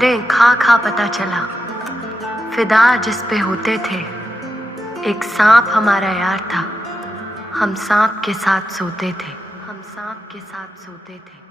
ठोकरें खा खा पता चला, फिदा जिस पे होते थे। एक सांप हमारा यार था, हम सांप के साथ सोते थे, हम सांप के साथ सोते थे।